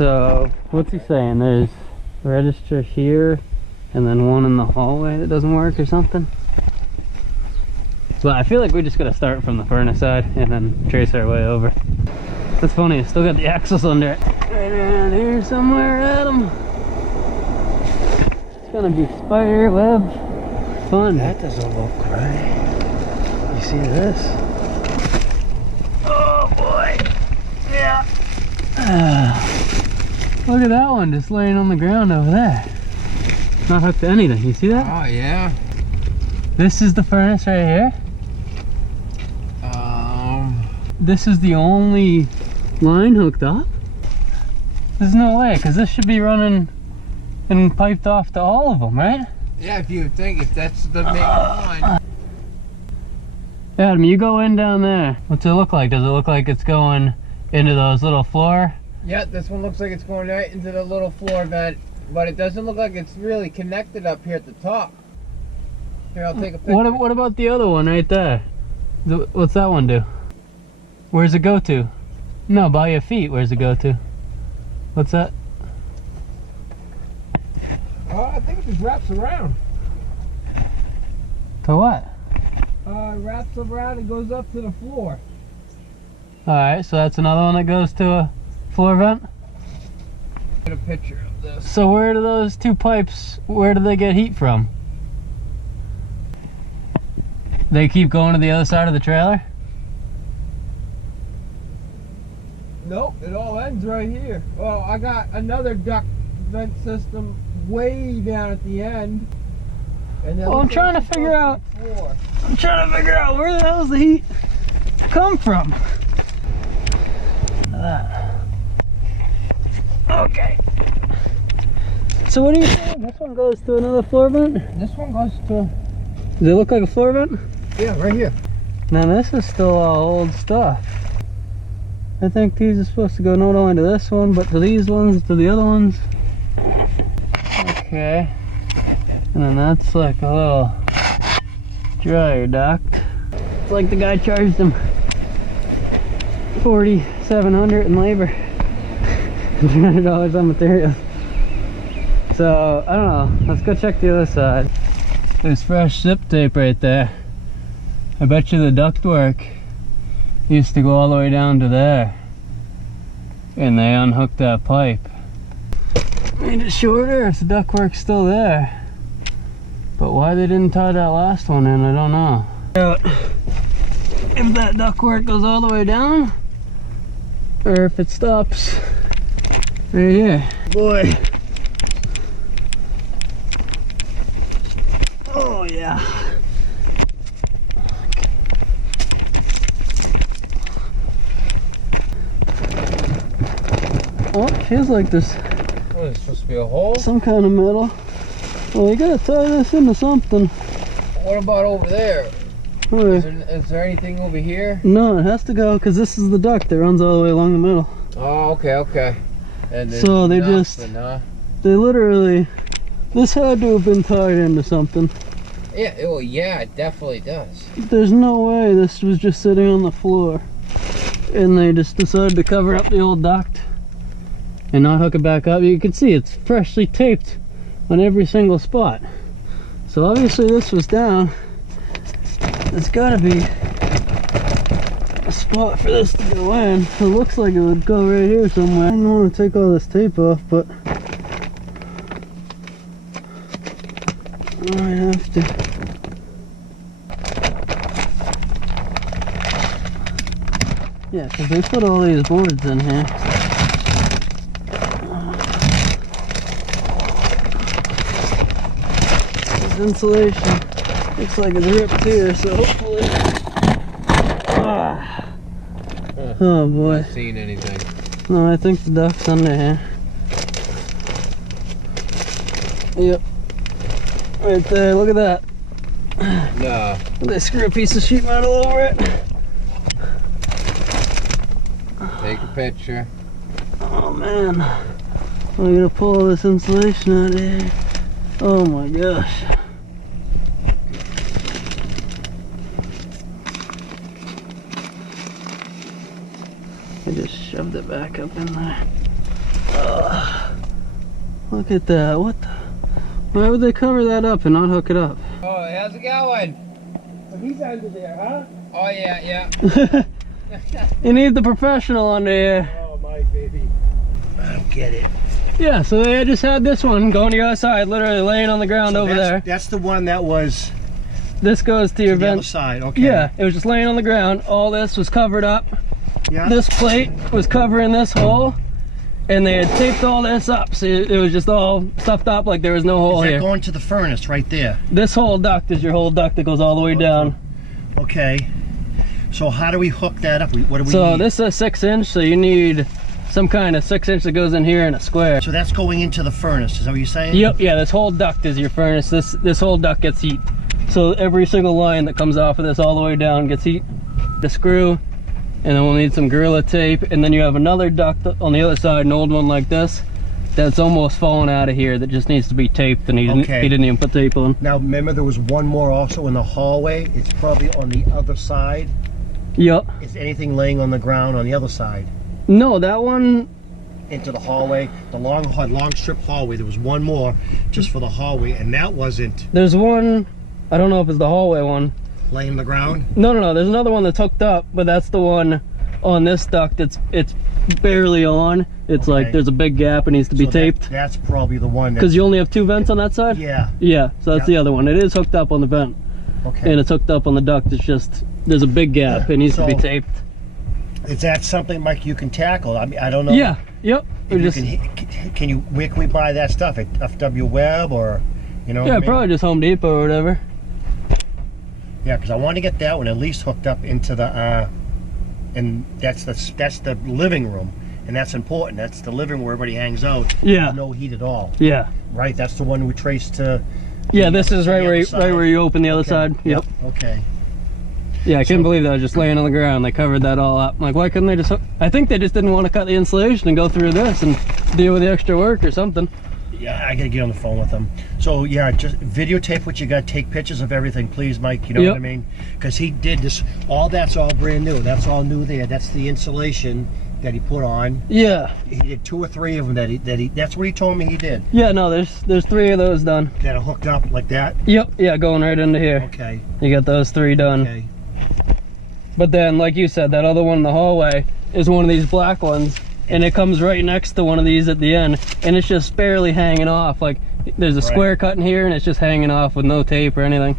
So, what's he saying? There's a register here, and then one in the hallway that doesn't work or something? But I feel like we just gotta start from the furnace side and then trace our way over. That's funny, it's still got the axles under it. Right around here somewhere, Adam. It's gonna be spider web fun. That doesn't look right. You see this? Oh boy. Yeah. Look at that one just laying on the ground over there. Not hooked to anything. You see that? Oh yeah. This is the furnace right here. This is the only line hooked up? There's no way, because this should be running and piped off to all of them, right? Yeah, if you would think, if that's the main line. Adam, you go in down there. What's it look like? Does it look like it's going into those little floor? Yeah, this one looks like it's going right into the little floor vent, but it doesn't look like it's really connected up here at the top. Here, I'll take a picture. What about the other one right there? What's that one do? Where's it go to? No, by your feet, where's it go to? What's that? Oh, I think it just wraps around. To what? It wraps around and goes up to the floor. Alright, so that's another one that goes to a floor vent? Get a picture of this. So where do those two pipes, where do they get heat from? They keep going to the other side of the trailer? Nope, it all ends right here. Well, I got another duct vent system way down at the end. And then I'm trying to figure out. I'm trying to figure out where the hell's the heat come from. Okay. So what are you saying? This one goes to another floor vent? This one goes to... Does it look like a floor vent? Yeah, right here. Now this is still all old stuff. I think these are supposed to go not only to this one, but to these ones, to the other ones. Okay. And then that's like a little dryer duct. It's like the guy charged him $4,700 in labor. $300 on materials. So, I don't know. Let's go check the other side. There's fresh zip tape right there. I bet you the ductwork used to go all the way down to there. And they unhooked that pipe. Made it shorter if the ductwork's still there. But why they didn't tie that last one in, I don't know. If that ductwork goes all the way down, or if it stops right here. Boy. Oh yeah. Oh, it feels like there's What, is it supposed to be a hole? some kind of metal. Well, you gotta tie this into something. What about over there? Where? Is there anything over here? No, it has to go, because this is the duct that runs all the way along the middle. Oh, okay, okay. And So they nothing, just, huh? they literally, this had to have been tied into something. Yeah, well, yeah, it definitely does. There's no way this was just sitting on the floor and they just decided to cover up the old duct and not hook it back up. You can see it's freshly taped on every single spot. So obviously this was down. There's gotta be a spot for this to go in. It looks like it would go right here somewhere. I don't want to take all this tape off, but I might have to. Yeah, because they put all these boards in here. This insulation looks like it's ripped here, so hopefully. Oh boy. Not seeing anything. No, I think the duct's under here. Yep. Right there, look at that. No. They screw a piece of sheet metal over it. Take a picture. Oh man. I'm gonna pull all this insulation out of here. Oh my gosh. I just shoved it back up in there. Look at that. What the? Why would they cover that up and not hook it up? Oh, how's it going? So he's under there, huh? Oh, yeah. You need the professional under here. Oh, my baby. I don't get it. Yeah, so they just had this one going to the other side, literally laying on the ground over there. That's the one that was This goes to your the other vent. side. Okay. Yeah, it was just laying on the ground. All this was covered up. Yeah. This plate was covering this hole, and they had taped all this up, so it was just all stuffed up like there was no hole Is that here. going to the furnace right there? This whole duct is your whole duct that goes all the way down. Okay. So how do we hook that up? What do we So need? this is a 6-inch, so you need some kind of 6-inch that goes in here in a square. So that's going into the furnace, is that what you're saying? Yep, yeah, this whole duct is your furnace. This whole duct gets heat. So every single line that comes off of this all the way down gets heat. The screw, and then we'll need some Gorilla Tape, and then you have another duct on the other side, an old one like this, that's almost fallen out of here that just needs to be taped, and he didn't even put tape on. Now remember there was one more also in the hallway. It's probably on the other side. Yep. Is anything laying on the ground on the other side? No, that one, Into the hallway, the long strip hallway. There was one more just for the hallway, and that wasn't there's one, I don't know if it's the hallway one. laying on the ground. No, there's another one that's hooked up, but that's the one on this duct. It's barely on. It's Okay. like there's a big gap, it needs to be So taped. That's probably the one. Because you only have 2 vents on that side? Yeah. Yeah, so that's Yeah. the other one. It is hooked up on the vent, Okay. and it's hooked up on the duct. It's just, there's a big gap. It needs to be So- taped. Is that something, Mike, you can tackle? I mean, I don't know. Yeah, yep. If We you just, can you, where can we buy that stuff? At FW Web or, you know? what yeah, I mean? probably just Home Depot or whatever. Yeah, because I want to get that one at least hooked up into the, and that's the living room, and that's important. That's the living room where everybody hangs out. Yeah. There's no heat at all, Yeah. right? That's the one we traced to. Yeah, this is the right other where you, side. right where you open the other Okay. side. Yep. Okay. Yeah, I couldn't believe that was just laying on the ground. They covered that all up. Like, why couldn't they just? I think they just didn't want to cut the insulation and go through this and deal with the extra work or something. Yeah, I gotta get on the phone with them. So yeah, just videotape what you got. Take pictures of everything, please, Mike. You know Yep. what I mean? Because he did this. All that's all brand new. That's all new there. That's the insulation that he put on. Yeah. He did 2 or 3 of them that he. That's what he told me he did. Yeah. No, there's 3 of those done. That are hooked up like that. Yep. Yeah, going right into here. Okay. You got those 3 done. Okay. But then, like you said, that other one in the hallway is one of these black ones, and it comes right next to one of these at the end, and it's just barely hanging off. Like, there's a square cut in here, and it's just hanging off with no tape or anything.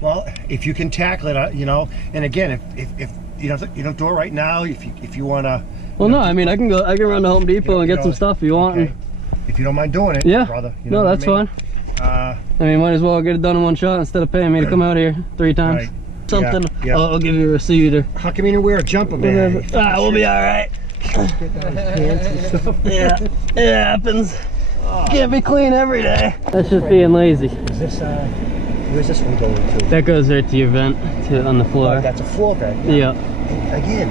Well, if you can tackle it, you know, and again, if you don't do it right now, if you wanna. Well, no, I mean, I can run to Home Depot and get some stuff if you want. Okay. And, If you don't mind doing it, yeah. brother. You No, know that's what I mean? fine. I mean, might as well get it done in one shot instead of paying me to come out here 3 times. Right. Something. Yeah. I'll give you a receipt or How come you didn't wear a jumper, man? whatever. We'll be all right. Yeah, it happens. Can't be clean every day. That's just being lazy. Is this where's this one going to? That goes right to your vent on the floor. That's a floor vent. Yeah. Again,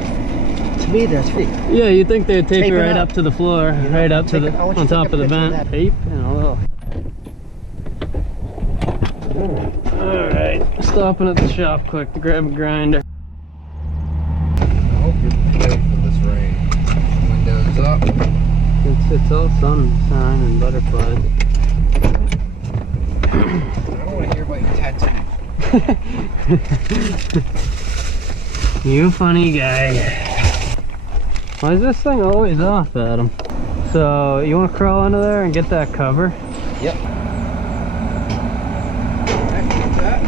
to me that's free. Yeah, you'd think they'd tape Tape it it right up. up to the floor, right up to Take the it- I want you on to top take of a the picture of vent. that. Tape and a little. All right, stopping at the shop quick to grab a grinder. I hope you're prepared for this rain. Windows up. It's all sunshine and butterflies. I don't want to hear about your tattoos. You funny guy. Why is this thing always off, Adam? So you want to crawl under there and get that cover? Yep. That.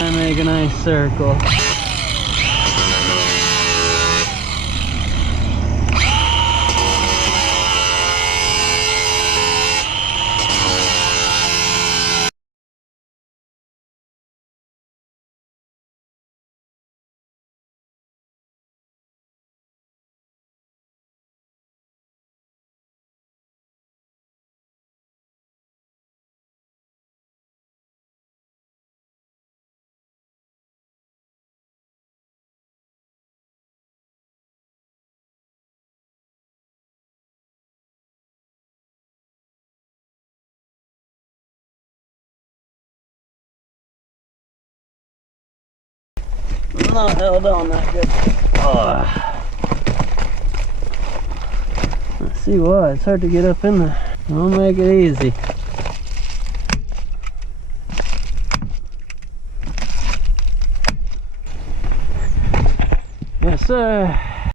And make a nice circle. not held on that good. I see why. It's hard to get up in there. I'll make it easy. Yes, sir.